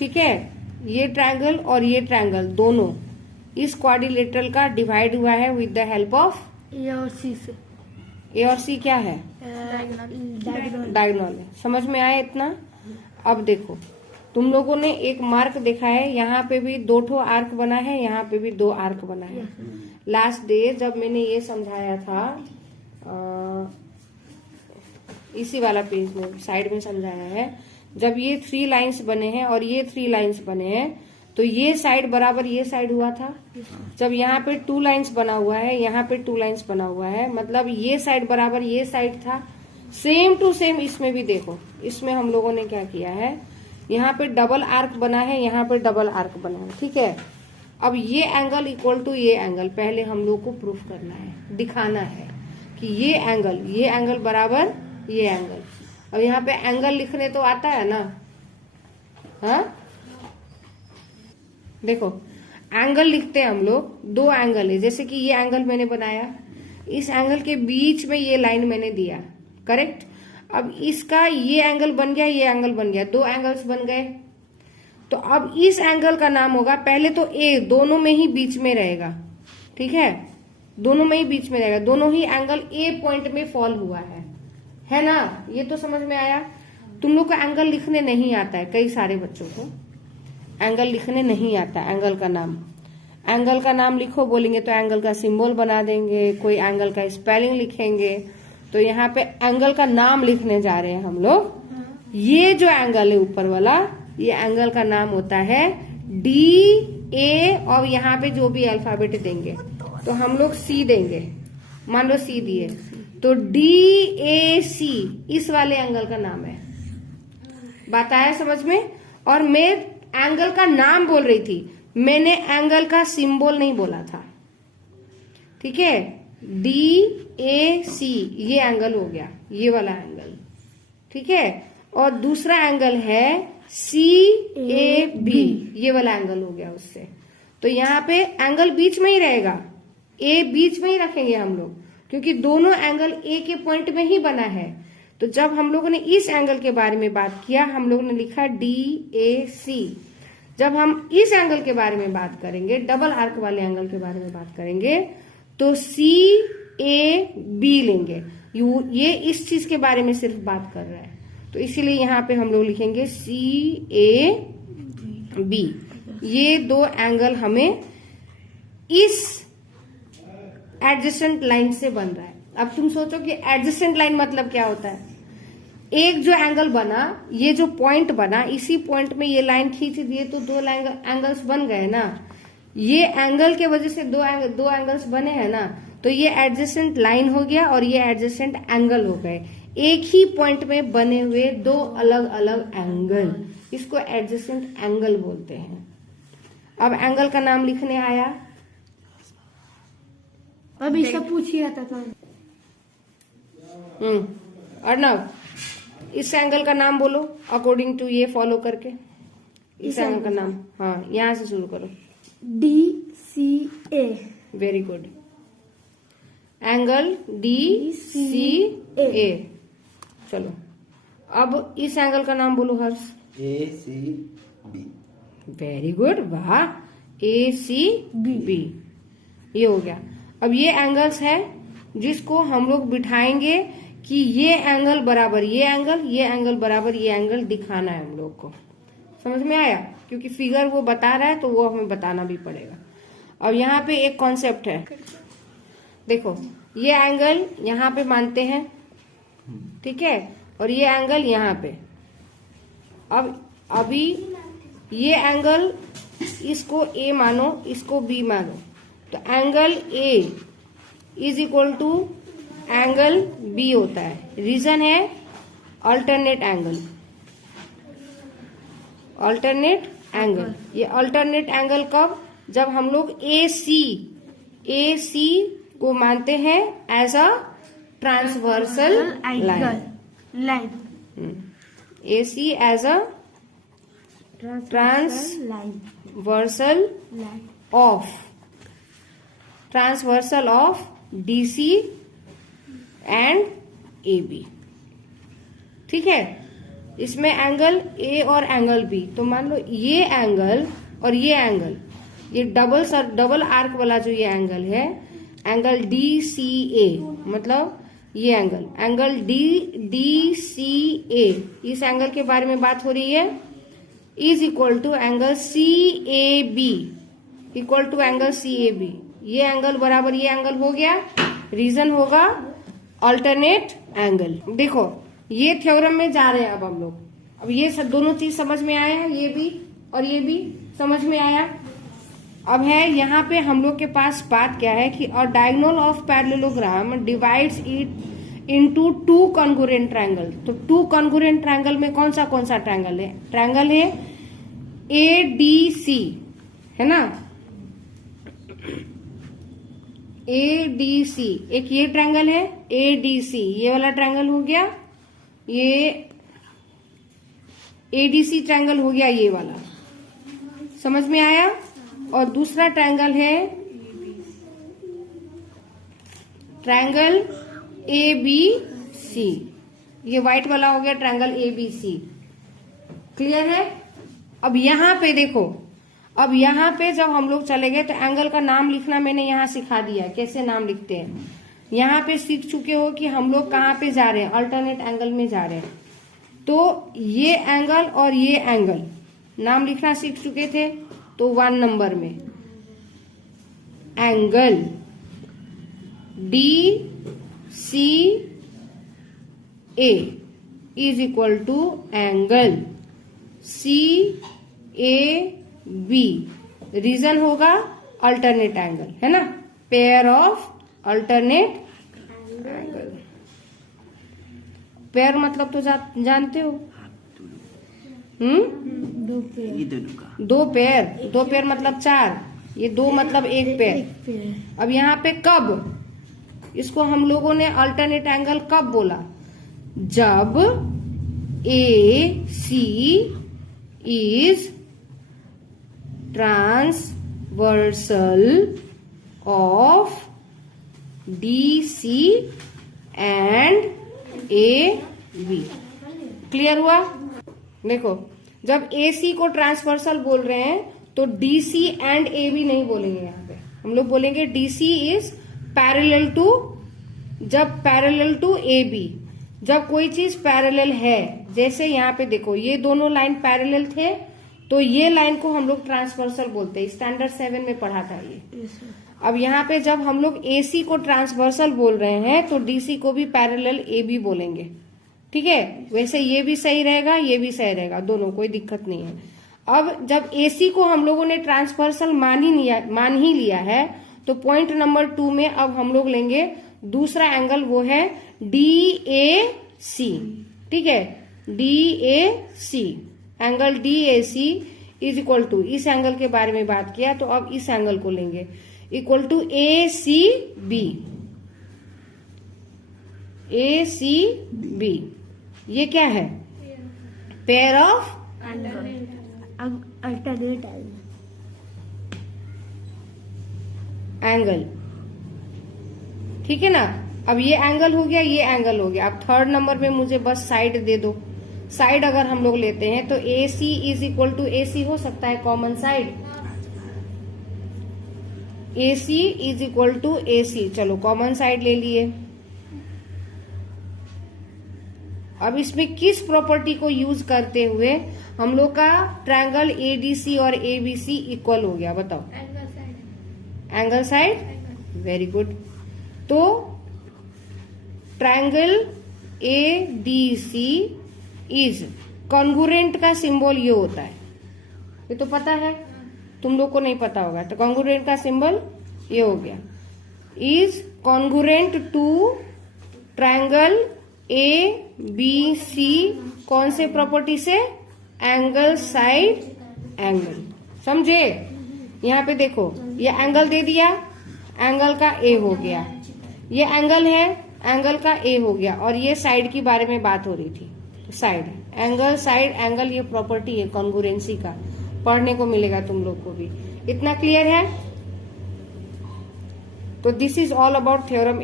ठीक है, ये ट्रायंगल और ये ट्रायंगल दोनों इस क्वाड्रिलेटरल का डिवाइड हुआ है विद द हेल्प ऑफ ए और सी से। ए और सी क्या है? डायगोनल। डायगोनल है। समझ में आया इतना? अब देखो, तुम लोगों ने एक मार्क देखा है, यहाँ पे भी 2 ठो आर्क बना है, यहाँ पे भी 2 आर्क बना है। लास्ट डे जब मैंने ये समझाया था, इसी वाला पेज में साइड में समझाया है, जब ये 3 लाइंस बने हैं और ये 3 लाइंस बने हैं तो ये साइड बराबर ये साइड हुआ था। जब यहाँ पे 2 लाइंस बना हुआ है, यहाँ पे 2 लाइंस बना हुआ है, मतलब ये साइड बराबर ये साइड था। सेम टू सेम इसमें भी देखो, इसमें हम लोगों ने क्या किया है, यहाँ पे डबल आर्क बना है, यहाँ पे डबल आर्क बना है। ठीक है, अब ये एंगल इक्वल टू ये एंगल पहले हम लोग को प्रूफ करना है, दिखाना है कि ये एंगल बराबर ये एंगल। अब यहाँ पे एंगल लिखने तो आता है ना? हाँ, देखो एंगल लिखते हैं हम लोग, 2 एंगल है, जैसे कि ये एंगल मैंने बनाया, इस एंगल के बीच में ये लाइन मैंने दिया, करेक्ट। अब इसका ये एंगल बन गया, ये एंगल बन गया, 2 एंगल्स बन गए। तो अब इस एंगल का नाम होगा, पहले तो ए, दोनों में ही बीच में रहेगा। ठीक है, दोनों में ही बीच में रहेगा, दोनों ही एंगल ए पॉइंट में फॉल हुआ है ना? ये तो समझ में आया। तुम लोग को एंगल लिखने नहीं आता है, कई सारे बच्चों को एंगल लिखने नहीं आता। एंगल का नाम लिखो बोलेंगे तो एंगल का सिंबल बना देंगे, कोई एंगल का स्पेलिंग लिखेंगे। तो यहाँ पे एंगल का नाम लिखने जा रहे हैं हम लोग। ये जो एंगल है ऊपर वाला, ये एंगल का नाम होता है DA, और यहाँ पे जो भी अल्फाबेट देंगे तो हम लोग C देंगे। मान लो C दिए तो DAC इस वाले एंगल का नाम है। बात आया समझ में? और मैं एंगल का नाम बोल रही थी, मैंने एंगल का सिंबल नहीं बोला था। ठीक है, DAC ये एंगल हो गया, ये वाला एंगल। ठीक है, और दूसरा एंगल है CAB, ये वाला एंगल हो गया उससे। तो यहाँ पे एंगल बीच में ही रहेगा, A बीच में ही रखेंगे हम लोग, क्योंकि दोनों एंगल A के पॉइंट में ही बना है। तो जब हम लोगों ने इस एंगल के बारे में बात किया, हम लोगों ने लिखा DAC। जब हम इस एंगल के बारे में बात करेंगे, डबल आर्क वाले एंगल के बारे में बात करेंगे, तो CAB लेंगे। ये इस चीज के बारे में सिर्फ बात कर रहा है, तो इसीलिए यहाँ पे हम लोग लिखेंगे CAB। ये 2 एंगल हमें इस एडजेसेंट लाइन से बन रहा है। अब तुम सोचो कि एडजेसेंट लाइन मतलब क्या होता है? एक जो एंगल बना, ये जो पॉइंट बना, इसी पॉइंट में ये लाइन खींच दिए तो 2 एंगल्स बन गए ना। ये एंगल के वजह से 2 एंगल्स बने हैं ना, तो ये एडजेसेंट लाइन हो गया और ये एडजेसेंट एंगल हो गए। एक ही पॉइंट में बने हुए 2 अलग अलग एंगल, इसको एडजेसेंट एंगल बोलते हैं। अब एंगल का नाम लिखने आया। अभी सब पूछ ही आता था। अर्णव, इस एंगल का नाम बोलो अकॉर्डिंग टू ये फॉलो करके। इस एंगल का नाम, हाँ, यहाँ से शुरू करो। DCA। Very good, angle DCA। चलो, अब इस एंगल का नाम बोलो हर्ष। ACB। वेरी गुड, वाह, ACB, ये हो गया। अब ये एंगल्स है जिसको हम लोग बिठाएंगे कि ये एंगल बराबर ये एंगल बराबर ये एंगल दिखाना है हम लोग को। समझ में आया? क्योंकि फिगर वो बता रहा है तो वो हमें बताना भी पड़ेगा। अब यहाँ पे एक कॉन्सेप्ट है, देखो, ये एंगल यहाँ पे मानते हैं, ठीक है, और ये एंगल यहाँ पे। अब अभी ये एंगल, इसको A मानो, इसको B मानो, तो angle A is equal to angle B होता है। रीजन है अल्टरनेट एंगल। ये अल्टरनेट एंगल कब? जब हम लोग AC को मानते हैं as a transversal line. AC as a transversal of DC and AB। ठीक है, इसमें एंगल ए और एंगल बी, तो मान लो ये एंगल और ये एंगल, ये डबल आर्क वाला जो ये एंगल है, एंगल डी सी ए, मतलब ये एंगल डी सी ए, इस एंगल के बारे में बात हो रही है, is equal to angle C A B, equal to angle C A B. ये एंगल बराबर ये एंगल हो गया, रीजन होगा अल्टरनेट एंगल। देखो ये थ्योरम में जा रहे हैं अब हम लोग। अब ये सब दोनों चीज समझ में आया, ये भी और ये भी समझ में आया। अब है यहाँ पे हम लोग के पास बात क्या है कि अ diagonal of parallelogram divides it into two congruent triangle. तो टू कॉन्ग्रुएंट ट्रायंगल में कौन सा ट्रायंगल है? ट्रायंगल है ADC, है ना, ADC। एक ये ट्रायंगल है ADC, ये वाला ट्रायंगल हो गया, ये ADC ट्रायंगल हो गया, ये वाला समझ में आया। और दूसरा ट्रायंगल है ट्रायंगल ABC, ये व्हाइट वाला हो गया ट्रायंगल ABC। क्लियर है? अब यहां पे देखो, अब यहां पे जब हम लोग चले गए तो एंगल का नाम लिखना मैंने यहां सिखा दिया, कैसे नाम लिखते हैं। यहां पे सीख चुके हो कि हम लोग कहां पे जा रहे हैं, अल्टरनेट एंगल में जा रहे हैं। तो ये एंगल और ये एंगल नाम लिखना सीख चुके थे। तो 1 नंबर में angle DCA is equal to angle CAB, reason होगा अल्टरनेट एंगल, है ना, pair of alternate angle. Pair मतलब तो जानते हो, ये दोनों का दो पेयर मतलब 4, ये 2 मतलब एक पेयर। अब यहाँ पे कब, इसको हम लोगों ने अल्टरनेट एंगल कब बोला? जब AC is transversal of DC and AB। Clear हुआ? देखो जब AC को ट्रांसवर्सल बोल रहे हैं तो DC एंड AB नहीं बोलेंगे, यहाँ पे हम लोग बोलेंगे DC इज पैरेलल टू, जब पैरेलल टू AB, जब कोई चीज पैरेलल है, जैसे यहाँ पे देखो ये दोनों लाइन पैरेलल थे तो ये लाइन को हम लोग ट्रांसवर्सल बोलते हैं, स्टैंडर्ड 7 में पढ़ा था ये। अब यहाँ पे जब हम लोग AC को ट्रांसवर्सल बोल रहे हैं तो DC को भी पैरेलल AB बोलेंगे, ठीक है। वैसे ये भी सही रहेगा, ये भी सही रहेगा, दोनों, कोई दिक्कत नहीं है। अब जब AC को हम लोगों ने ट्रांसवर्सल मान ही लिया है तो पॉइंट नंबर 2 में अब हम लोग लेंगे दूसरा एंगल, वो है DAC, ठीक है, DAC, angle DAC is equal to, इस एंगल के बारे में बात किया तो अब इस एंगल को लेंगे, इक्वल टू ACB। ACB ये क्या है? पेयर ऑफ अल्टरनेट एंगल, ठीक है ना। अब ये एंगल हो गया, ये एंगल हो गया। अब 3rd नंबर में मुझे बस साइड दे दो। साइड अगर हम लोग लेते हैं तो AC is equal to AC हो सकता है common side, AC is equal to AC, चलो कॉमन साइड ले लिए। अब इसमें किस प्रॉपर्टी को यूज करते हुए हम लोग का ट्रायंगल ADC और ABC इक्वल हो गया, बताओ? Angle side, very good. तो ट्रायंगल ADC इज कॉन्ग्रुएंट का सिंबल ये होता है, ये तो पता है, तुम लोग को नहीं पता होगा। तो कॉन्ग्रुएंट का सिंबल ये हो गया, is congruent to triangle ABC, कौन से प्रॉपर्टी से? एंगल साइड एंगल, समझे? यहाँ पे देखो ये एंगल दे दिया, एंगल का A हो गया, ये एंगल है, एंगल का A हो गया, और ये साइड की बारे में बात हो रही थी, तो साइड एंगल, साइड एंगल, ये प्रॉपर्टी है कॉन्ग्रुएंसी का, पढ़ने को मिलेगा तुम लोग को भी। इतना क्लियर है? तो this is all about theorem